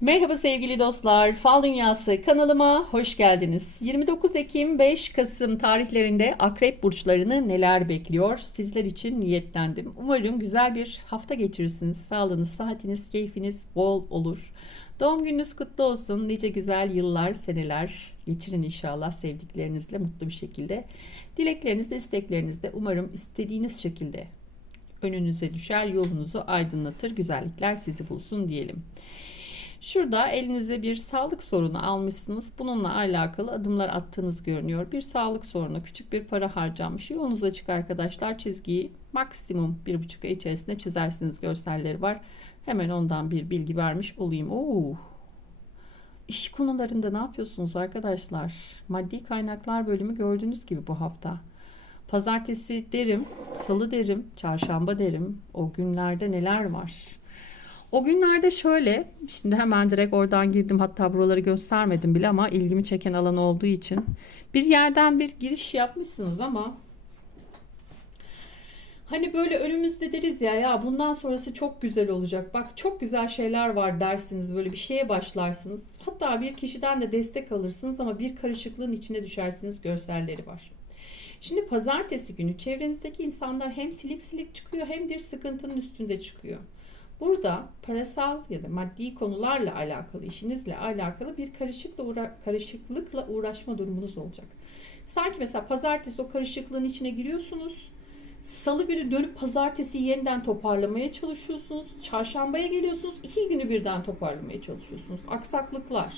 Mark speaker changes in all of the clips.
Speaker 1: Merhaba sevgili dostlar. Fal Dünyası kanalıma hoş geldiniz. 29 Ekim 5 Kasım tarihlerinde akrep burçlarını neler bekliyor? Sizler için niyetlendim. Umarım güzel bir hafta geçirirsiniz. Sağlığınız, sıhhatiniz, keyfiniz bol olur. Doğum gününüz kutlu olsun. Nice güzel yıllar, seneler geçirin inşallah sevdiklerinizle mutlu bir şekilde. Dilekleriniz, istekleriniz de umarım istediğiniz şekilde önünüze düşer, yolunuzu aydınlatır, güzellikler sizi bulsun diyelim. Şurada elinize bir sağlık sorunu almışsınız. Bununla alakalı adımlar attığınız görünüyor. Bir sağlık sorunu, küçük bir para harcanmış. Yolunuz açık arkadaşlar. Çizgiyi maksimum bir buçuk ay içerisinde çizersiniz. Görselleri var. Hemen ondan bir bilgi vermiş olayım. Oo. İş konularında ne yapıyorsunuz arkadaşlar? Maddi kaynaklar bölümü gördüğünüz gibi bu hafta. Pazartesi derim, salı derim, çarşamba derim. O günlerde neler var? O günlerde şöyle, şimdi hemen direkt oradan girdim hatta buraları göstermedim bile ama ilgimi çeken alan olduğu için bir yerden bir giriş yapmışsınız ama hani böyle önümüzde deriz ya ya bundan sonrası çok güzel olacak. Bak çok güzel şeyler var dersiniz böyle bir şeye başlarsınız. Hatta bir kişiden de destek alırsınız ama bir karışıklığın içine düşersiniz görselleri var. Şimdi pazartesi günü çevrenizdeki insanlar hem silik silik çıkıyor hem bir sıkıntının üstünde çıkıyor. Burada parasal ya da maddi konularla alakalı, işinizle alakalı bir karışıkla uğra karışıklıkla uğraşma durumunuz olacak. Sanki mesela pazartesi o karışıklığın içine giriyorsunuz. Salı günü dönüp pazartesi yeniden toparlamaya çalışıyorsunuz. Çarşambaya geliyorsunuz. iki günü birden toparlamaya çalışıyorsunuz. Aksaklıklar,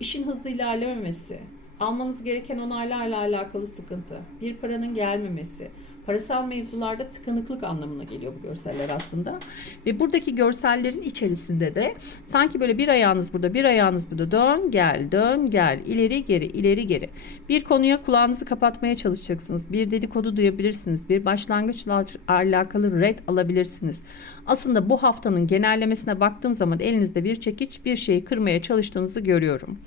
Speaker 1: işin hızlı ilerlememesi, almanız gereken onaylarla alakalı sıkıntı, bir paranın gelmemesi, parasal mevzularda tıkanıklık anlamına geliyor bu görseller aslında. Ve buradaki görsellerin içerisinde de sanki böyle bir ayağınız burada, bir ayağınız burada. Dön, gel, dön, gel. ileri geri, ileri geri. Bir konuya kulağınızı kapatmaya çalışacaksınız. Bir dedikodu duyabilirsiniz. Bir başlangıçla alakalı red alabilirsiniz. Aslında bu haftanın genellemesine baktığım zaman elinizde bir çekiç bir şeyi kırmaya çalıştığınızı görüyorum.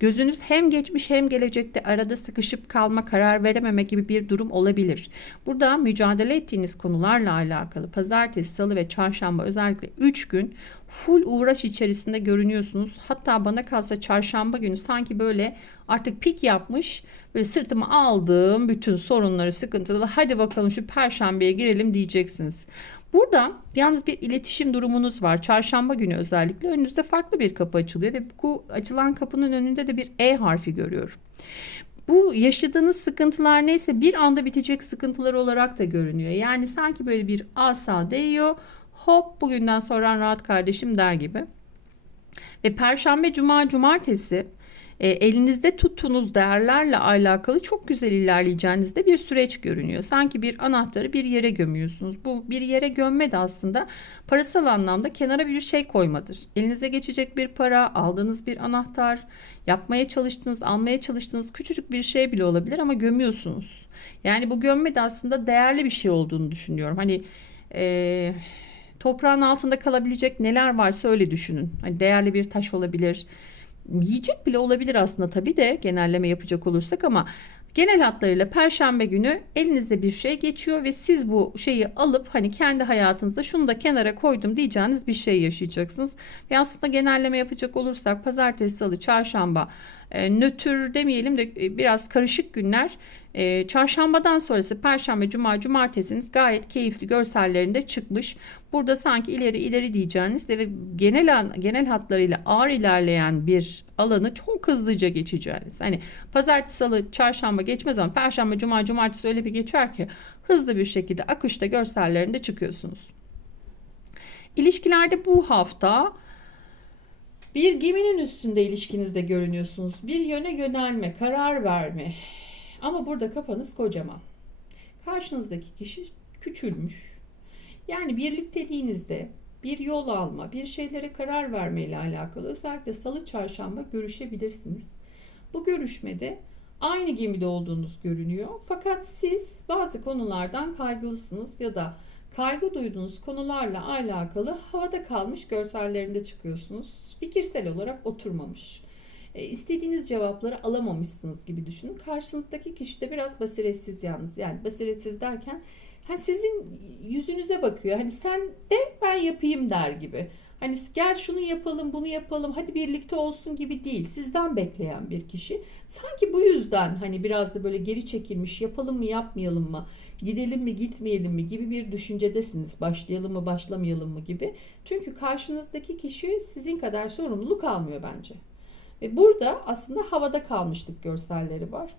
Speaker 1: Gözünüz hem geçmiş hem gelecekte arada sıkışıp kalma, karar verememe gibi bir durum olabilir. Burada mücadele ettiğiniz konularla alakalı pazartesi, salı ve çarşamba özellikle 3 gün full uğraş içerisinde görünüyorsunuz. Hatta bana kalsa çarşamba günü sanki böyle artık pik yapmış böyle sırtıma aldığım bütün sorunları, sıkıntıları hadi bakalım şu perşembeye girelim diyeceksiniz. Burada yalnız bir iletişim durumunuz var. Çarşamba günü özellikle önünüzde farklı bir kapı açılıyor ve bu açılan kapının önünde de bir E harfi görüyorum. Bu yaşadığınız sıkıntılar neyse bir anda bitecek sıkıntılar olarak da görünüyor. Yani sanki böyle bir asa değiyor. Hop bugünden sonra rahat kardeşim der gibi. Ve perşembe, cuma, cumartesi e, elinizde tuttuğunuz değerlerle alakalı çok güzel ilerleyeceğinizde bir süreç görünüyor. Sanki bir anahtarı bir yere gömüyorsunuz. Bu bir yere gömme de aslında parasal anlamda kenara bir şey koymadır. Elinize geçecek bir para, aldığınız bir anahtar, yapmaya çalıştığınız, almaya çalıştığınız küçücük bir şey bile olabilir ama gömüyorsunuz. Yani bu gömme de aslında değerli bir şey olduğunu düşünüyorum. Hani e, toprağın altında kalabilecek neler varsa öyle düşünün. Hani değerli bir taş olabilir yiyecek bile olabilir aslında tabii de genelleme yapacak olursak ama genel hatlarıyla perşembe günü elinizde bir şey geçiyor ve siz bu şeyi alıp hani kendi hayatınızda şunu da kenara koydum diyeceğiniz bir şey yaşayacaksınız. Ve aslında genelleme yapacak olursak pazartesi, salı, çarşamba e, nötr demeyelim de e, biraz karışık günler. E, çarşambadan sonrası perşembe, cuma, cumartesiniz gayet keyifli görsellerinde çıkmış. Burada sanki ileri ileri diyeceğiniz ve genel genel hatlarıyla ağır ilerleyen bir alanı çok hızlıca geçeceğiniz. Hani pazartesi, salı, çarşamba geçmez ama perşembe, cuma, cumartesi öyle bir geçer ki hızlı bir şekilde akışta görsellerinde çıkıyorsunuz. İlişkilerde bu hafta bir geminin üstünde ilişkinizde görünüyorsunuz. Bir yöne yönelme, karar verme. Ama burada kafanız kocaman. Karşınızdaki kişi küçülmüş. Yani birlikteliğinizde bir yol alma, bir şeylere karar verme ile alakalı özellikle salı çarşamba görüşebilirsiniz. Bu görüşmede aynı gemide olduğunuz görünüyor. Fakat siz bazı konulardan kaygılısınız ya da kaygı duyduğunuz konularla alakalı havada kalmış görsellerinde çıkıyorsunuz. Fikirsel olarak oturmamış. E, istediğiniz cevapları alamamışsınız gibi düşünün. Karşınızdaki kişi de biraz basiretsiz yalnız. Yani basiretsiz derken hani sizin yüzünüze bakıyor. Hani sen de ben yapayım der gibi. Hani gel şunu yapalım, bunu yapalım, hadi birlikte olsun gibi değil. Sizden bekleyen bir kişi. Sanki bu yüzden hani biraz da böyle geri çekilmiş, yapalım mı, yapmayalım mı, gidelim mi, gitmeyelim mi gibi bir düşüncedesiniz. Başlayalım mı, başlamayalım mı gibi. Çünkü karşınızdaki kişi sizin kadar sorumluluk almıyor bence. Ve burada aslında havada kalmışlık görselleri var.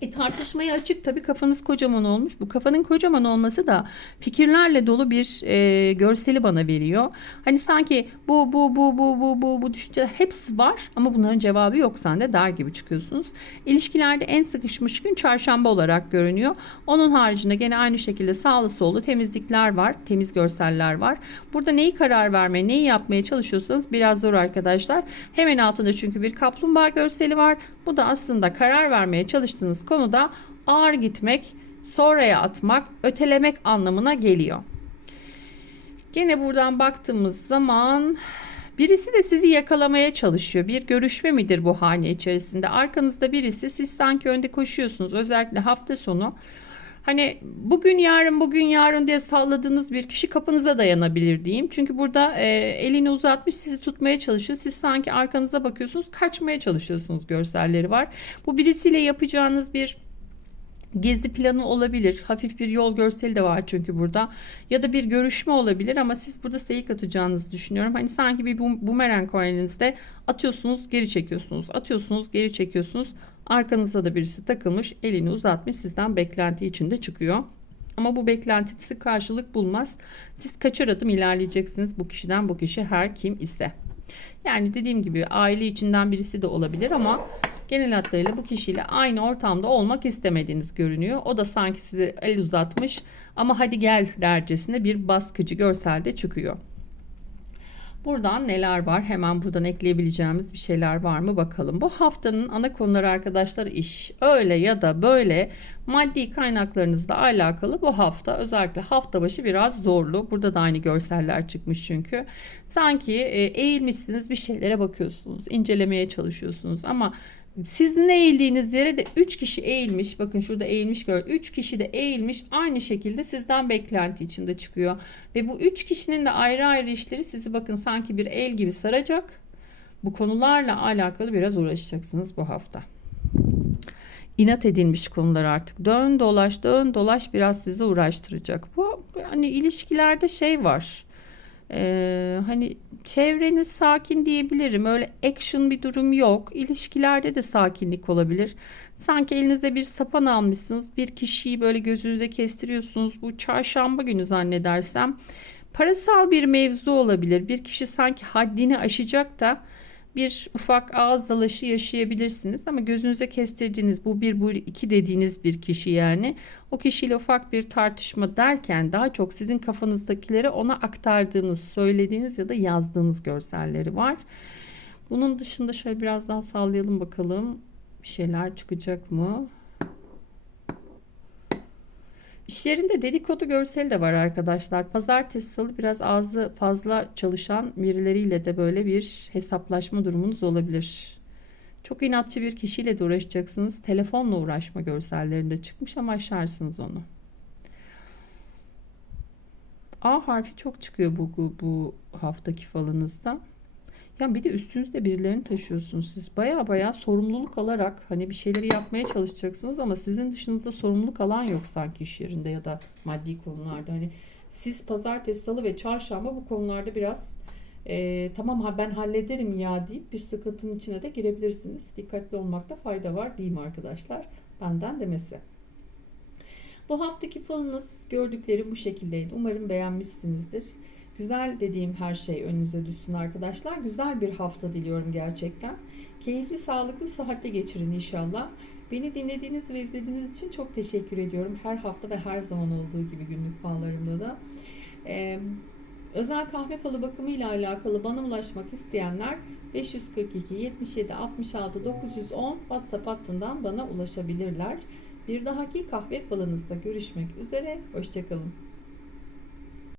Speaker 1: E, tartışmaya açık tabii kafanız kocaman olmuş. Bu kafanın kocaman olması da fikirlerle dolu bir e, görseli bana veriyor. Hani sanki bu bu bu bu bu bu bu düşünceler hepsi var ama bunların cevabı yok sende der gibi çıkıyorsunuz. İlişkilerde en sıkışmış gün çarşamba olarak görünüyor. Onun haricinde gene aynı şekilde sağlı sollu temizlikler var, temiz görseller var. Burada neyi karar vermeye, neyi yapmaya çalışıyorsanız biraz zor arkadaşlar. Hemen altında çünkü bir kaplumbağa görseli var. Bu da aslında karar vermeye çalıştığınız konuda ağır gitmek, sonraya atmak, ötelemek anlamına geliyor. Gene buradan baktığımız zaman birisi de sizi yakalamaya çalışıyor. Bir görüşme midir bu hane içerisinde? Arkanızda birisi siz sanki önde koşuyorsunuz. Özellikle hafta sonu. Hani bugün yarın bugün yarın diye salladığınız bir kişi kapınıza dayanabilir diyeyim. Çünkü burada e, elini uzatmış sizi tutmaya çalışıyor. Siz sanki arkanıza bakıyorsunuz kaçmaya çalışıyorsunuz görselleri var. Bu birisiyle yapacağınız bir gezi planı olabilir. Hafif bir yol görseli de var çünkü burada. Ya da bir görüşme olabilir ama siz burada seyik atacağınızı düşünüyorum. Hani sanki bir bum- bumerang var elinizde. Atıyorsunuz, geri çekiyorsunuz. Atıyorsunuz, geri çekiyorsunuz. Arkanızda da birisi takılmış, elini uzatmış sizden beklenti içinde çıkıyor. Ama bu beklentisi karşılık bulmaz. Siz kaçar adım ilerleyeceksiniz bu kişiden bu kişi her kim ise. Yani dediğim gibi aile içinden birisi de olabilir ama genel hatlarıyla bu kişiyle aynı ortamda olmak istemediğiniz görünüyor. O da sanki size el uzatmış ama hadi gel dercesine bir baskıcı görselde çıkıyor. Buradan neler var? Hemen buradan ekleyebileceğimiz bir şeyler var mı bakalım. Bu haftanın ana konuları arkadaşlar iş. Öyle ya da böyle maddi kaynaklarınızla alakalı bu hafta özellikle hafta başı biraz zorlu. Burada da aynı görseller çıkmış çünkü. Sanki e, eğilmişsiniz bir şeylere bakıyorsunuz, incelemeye çalışıyorsunuz ama sizin eğildiğiniz yere de 3 kişi eğilmiş. Bakın şurada eğilmiş gör. 3 kişi de eğilmiş. Aynı şekilde sizden beklenti içinde çıkıyor. Ve bu 3 kişinin de ayrı ayrı işleri sizi bakın sanki bir el gibi saracak. Bu konularla alakalı biraz uğraşacaksınız bu hafta. İnat edilmiş konular artık. Dön dolaş dön dolaş biraz sizi uğraştıracak. Bu hani ilişkilerde şey var. Ee, hani çevreniz sakin diyebilirim. Öyle action bir durum yok. İlişkilerde de sakinlik olabilir. Sanki elinizde bir sapan almışsınız. Bir kişiyi böyle gözünüze kestiriyorsunuz. Bu çarşamba günü zannedersem. Parasal bir mevzu olabilir. Bir kişi sanki haddini aşacak da bir ufak ağız dalaşı yaşayabilirsiniz ama gözünüze kestirdiğiniz bu bir bu iki dediğiniz bir kişi yani o kişiyle ufak bir tartışma derken daha çok sizin kafanızdakileri ona aktardığınız, söylediğiniz ya da yazdığınız görselleri var. Bunun dışında şöyle biraz daha sallayalım bakalım. Bir şeyler çıkacak mı? İş yerinde dedikodu görseli de var arkadaşlar. Pazartesi salı biraz ağzı fazla çalışan birileriyle de böyle bir hesaplaşma durumunuz olabilir. Çok inatçı bir kişiyle de uğraşacaksınız. Telefonla uğraşma görsellerinde çıkmış ama aşarsınız onu. A harfi çok çıkıyor bu, bu, bu haftaki falınızda. Ya bir de üstünüzde birilerini taşıyorsunuz. Siz baya baya sorumluluk alarak hani bir şeyleri yapmaya çalışacaksınız ama sizin dışınızda sorumluluk alan yok sanki iş yerinde ya da maddi konularda. Hani siz pazartesi, salı ve çarşamba bu konularda biraz e, tamam ha ben hallederim ya deyip bir sıkıntının içine de girebilirsiniz. Dikkatli olmakta fayda var diyeyim arkadaşlar. Benden demesi. Bu haftaki falınız gördüklerim bu şekildeydi. Umarım beğenmişsinizdir. Güzel dediğim her şey önünüze düşsün arkadaşlar. Güzel bir hafta diliyorum gerçekten. Keyifli, sağlıklı, sıhhatli geçirin inşallah. Beni dinlediğiniz ve izlediğiniz için çok teşekkür ediyorum. Her hafta ve her zaman olduğu gibi günlük fallarımda da. Ee, özel kahve falı bakımı ile alakalı bana ulaşmak isteyenler 542 77 66 910 WhatsApp hattından bana ulaşabilirler. Bir dahaki kahve falınızda görüşmek üzere. Hoşçakalın.